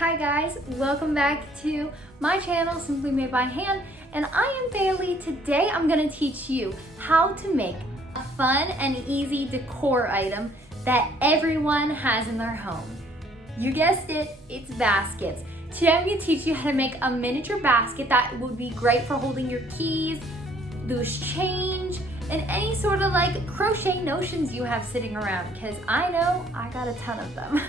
Hi guys, welcome back to my channel, Simply Made by Hand, and I am Bailey. Today I'm going to teach you how to make a fun and easy decor item that everyone has in their home. You guessed it, it's baskets. Today I'm going to teach you how to make a miniature basket that would be great for holding your keys, loose change, and any sort of like crochet notions you have sitting around, because I know I got a ton of them.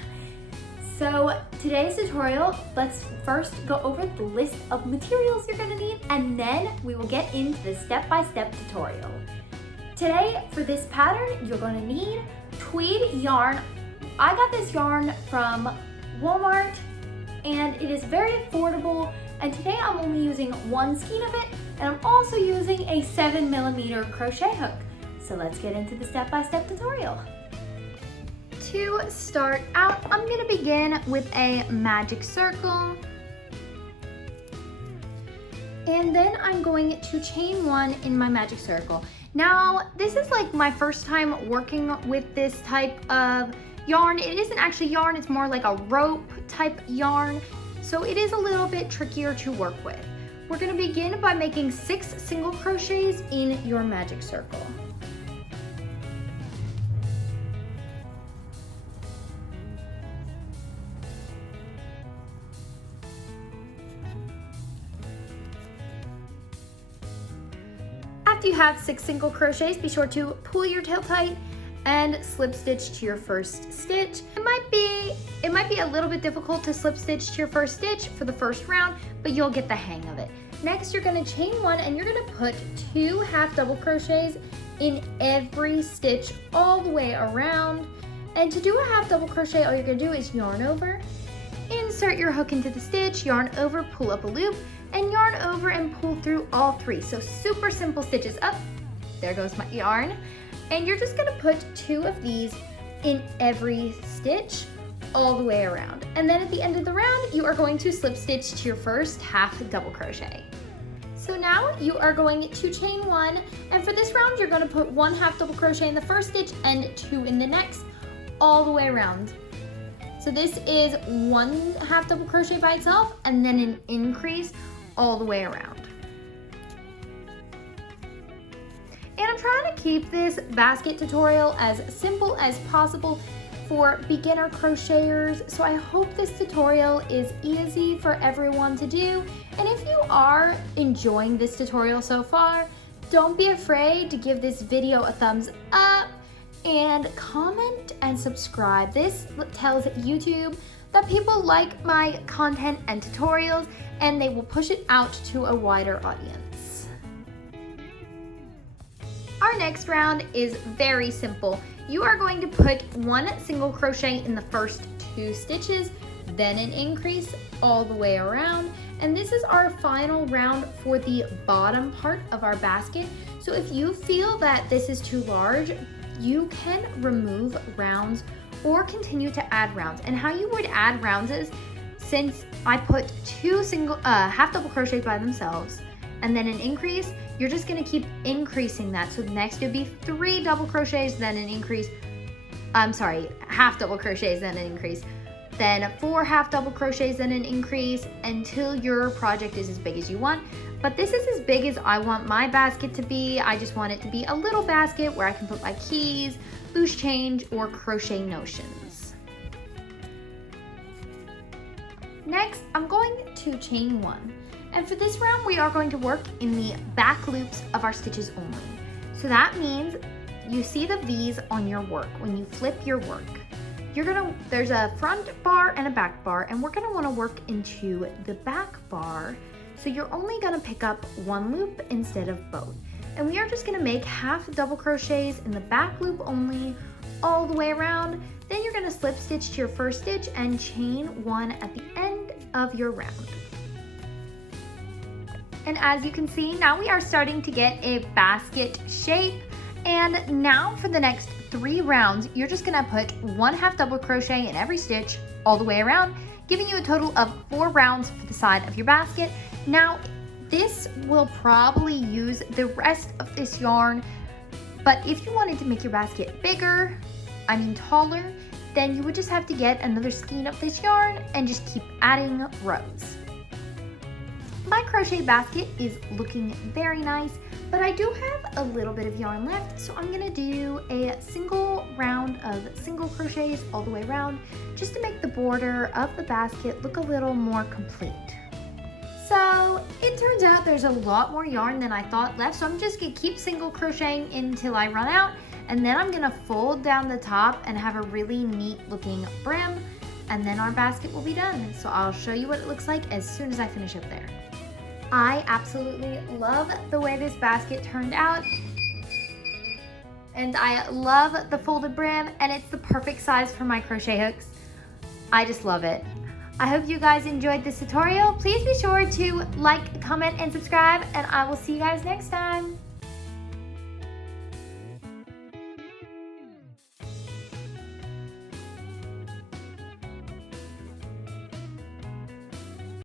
So today's tutorial, let's first go over the list of materials you're gonna need, and then we will get into the step-by-step tutorial. Today, for this pattern, you're gonna need tweed yarn. I got this yarn from Walmart, and it is very affordable, and today I'm only using one skein of it, and I'm also using a 7mm crochet hook. So let's get into the step-by-step tutorial. To start out, I'm going to begin with a magic circle, and then I'm going to chain one in my magic circle. Now, this is like my first time working with this type of yarn. It isn't actually yarn, it's more like a rope type yarn, so it is a little bit trickier to work with. We're going to begin by making 6 single crochets in your magic circle. After you have 6 single crochets, be sure to pull your tail tight and slip stitch to your first stitch. It might be a little bit difficult to slip stitch to your first stitch for the first round, but you'll get the hang of it. Next, you're going to chain one, and you're going to put 2 half double crochets in every stitch all the way around. And to do a half double crochet, all you're going to do is yarn over, insert your hook into the stitch, yarn over, pull up a loop, and yarn over and pull through all 3. So super simple stitches. Up, there goes my yarn. And you're just gonna put 2 of these in every stitch all the way around. And then at the end of the round, you are going to slip stitch to your first half double crochet. So now you are going to chain one, and for this round, you're gonna put 1 half double crochet in the first stitch and 2 in the next, all the way around. So this is 1 half double crochet by itself, and then an increase all the way around. And I'm trying to keep this basket tutorial as simple as possible for beginner crocheters, so I hope this tutorial is easy for everyone to do. And if you are enjoying this tutorial so far, don't be afraid to give this video a thumbs up and comment and subscribe. This tells YouTube that people like my content and tutorials, and they will push it out to a wider audience. Our next round is very simple. You are going to put 1 single crochet in the first 2 stitches, then an increase all the way around, and this is our final round for the bottom part of our basket. So if you feel that this is too large, you can remove rounds or continue to add rounds. And how you would add rounds is, since I put 2 single half double crochets by themselves and then an increase, you're just gonna keep increasing that. So next it'd be 3 double crochets, then an increase. Half double crochets, then an increase. Then 4 half double crochets, then an increase, until your project is as big as you want. But this is as big as I want my basket to be. I just want it to be a little basket where I can put my keys, loose change, or crochet notions. Next, I'm going to chain 1. And for this round, we are going to work in the back loops of our stitches only. So that means you see the V's on your work when you flip your work. There's a front bar and a back bar, and we're gonna wanna work into the back bar. So you're only gonna pick up 1 loop instead of both. And we are just gonna make half double crochets in the back loop only, all the way around. Then you're gonna slip stitch to your first stitch and chain 1 at the end of your round. And as you can see, now we are starting to get a basket shape. And now for the next 3 rounds, you're just gonna put 1 half double crochet in every stitch all the way around, giving you a total of 4 rounds for the side of your basket. Now, this will probably use the rest of this yarn, but if you wanted to make your basket bigger, taller, then you would just have to get another skein of this yarn and just keep adding rows. My crochet basket is looking very nice, but I do have a little bit of yarn left, so I'm gonna do a single round of single crochets all the way around just to make the border of the basket look a little more complete. So it turns out there's a lot more yarn than I thought left, so I'm just gonna keep single crocheting until I run out, and then I'm gonna fold down the top and have a really neat looking brim, and then our basket will be done. So I'll show you what it looks like as soon as I finish up there. I absolutely love the way this basket turned out, and I love the folded brim, and it's the perfect size for my crochet hooks. I just love it. I hope you guys enjoyed this tutorial. Please be sure to like, comment, and subscribe, and I will see you guys next time.